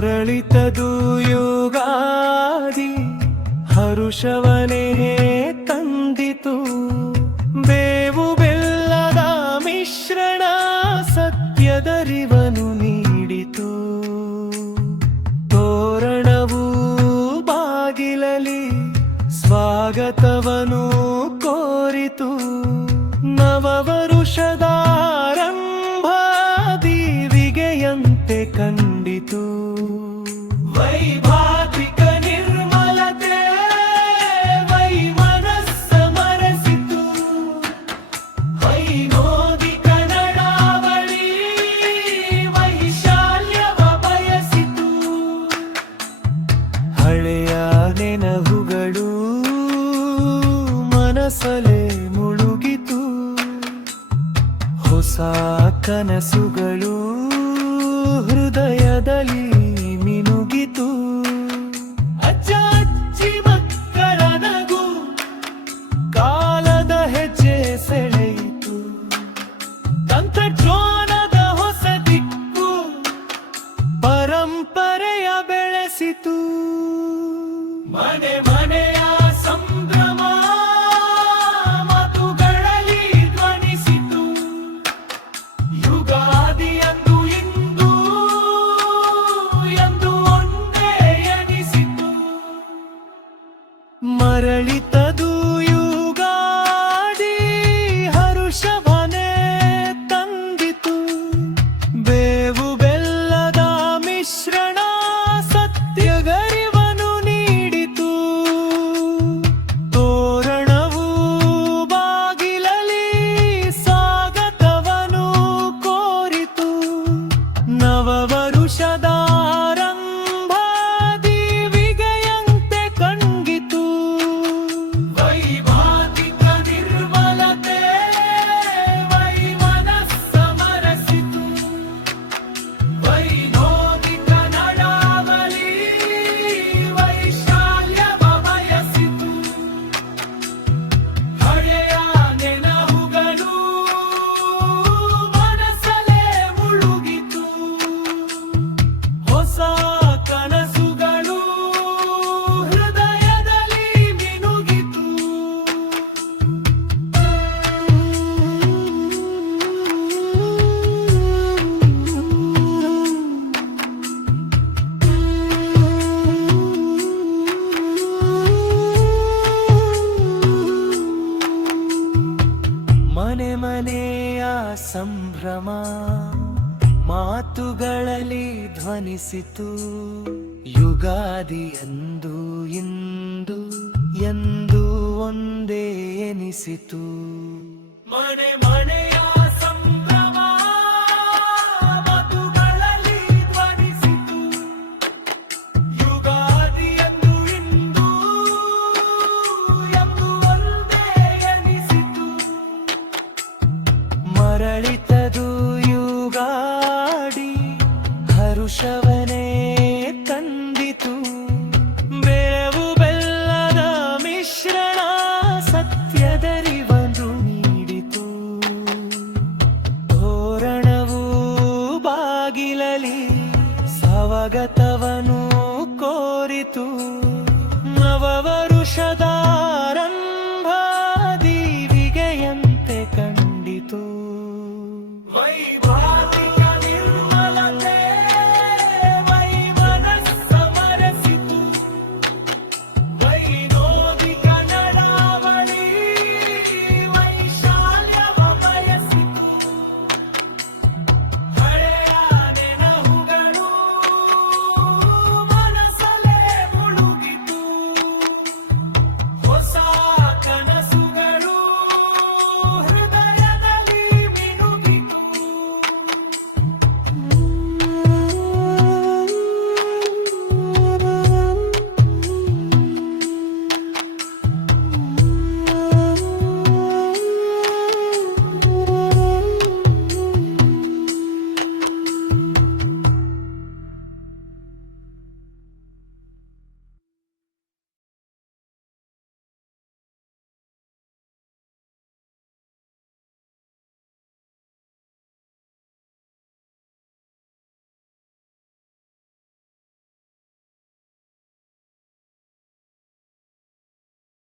ಮರಳಿತದು ಯುಗಾದಿ ಹರುಷವನೇ ತಂದಿತು. ಬೇವು ಬೆಲ್ಲದ ಮಿಶ್ರಣ ಸತ್ಯದರಿವನು ನೀಡಿತು. ತೋರಣವು ಬಾಗಿಲಲಿ ಸ್ವಾಗತವನು ಕೋರಿತು. ನವವರುಷದ ಆರಂಭ ದೀವಿಗೆಯಂತೆ ಕಂಡಿತು. ವೈಭಾತಿಕ ನಿರ್ಮಲತೆ ವೈಮನಸ್ಸ ಮರೆಸಿತು. ವೈನೋದಿಕ ನಡಾವಳಿ ವೈಶಾಲ್ಯವ ಬಯಸಿತು. ಹಳೆಯ ನೆನಹುಗಳು ಮನಸಲೆ ಮುಳುಗಿತು. ಹೊಸ ಕನಸುಗಳು ಹೃದಯದಲ್ಲಿ ಮಿನುಗಿತು. ಅಜ್ಜ ಅಜ್ಜಿ ಮಕ್ಕಳ ನಗು ಕಾಲದ ಹೆಜ್ಜೆ ಸೆಳೆಯಿತು. ತಂತ್ರಜ್ಞಾನದ ಹೊಸ ದಿಕ್ಕು ಪರಂಪರೆಯ ಬೆಳೆಸಿತು. ಮನೆ ಮನೆಯ ಸಂಭ್ರಮ ಮಾತುಗಳಲ್ಲಿ ಧ್ವನಿಸಿತು. ಯುಗಾದಿಯಂದು ಇಂದು ಎಂದು ಒಂದೇ ಎನಿಸಿತು. ಮರಳಿತದು ಯುಗಾದಿ ಹರುಷವನೇ ತಂದಿತು. ಬೇವು ಬೆಲ್ಲದ ಮಿಶ್ರಣ ಸತ್ಯಗರಿವನು ನೀಡಿತು. ತೋರಣವು ಬಾಗಿಲಲಿ ಸ್ವಾಗತವನು ಕೋರಿತು. ನವವರುಷದ ಆರಂಭ ದೀವಿಗೆಯಂತೆ ಕಂಗಿತು. ವೈಭಾತಿಕ ನಿರ್ಮಲತೆ ವೈಮನಸ್ಸ ಮರೆಸಿತು. ವೈನೋದಿಕ ನಡಾವಳಿ ವೈಶಾಲ್ಯವ ಬಯಸಿತು. ಹಳೆಯ ನೆನಹುಗಳು ಮನಸಲೇ ಮುಳುಗಿತು. ಹೊಸ ಕನಸುಗಳು ಹೃದಯದಲ್ಲಿ ಮಿನುಗಿತು. ಮನೆ ಮನೆಯ ಸಂಭ್ರಮ ಮಾತುಗಳಲ್ಲಿ ಧ್ವನಿಸಿತು. ಯುಗಾದಿ ಎಂದು ಇಂದು ಎಂದು ಒಂದೇ ಎನಿಸಿತು. ಮನೆ ಮನೆಯ ಸಂಭ್ರಮ ಮಾತುಗಳಲ್ಲಿ ಧ್ವನಿಸಿತು. ಯುಗಾದಿ ಎಂದು ಇಂದು ಎಂದು ಒಂದೇ ಎನಿಸಿತು. ಮರಳಿತದು ಯುಗಾದಿ ಹರುಷವನೇ ತಂದಿತು. ಬೇವು ಬೆಲ್ಲದ ಮಿಶ್ರಣ ಸತ್ಯದರಿವನು ನೀಡಿತು. ತೋರಣವು ಬಾಗಿಲಲಿ ಸ್ವಾಗತ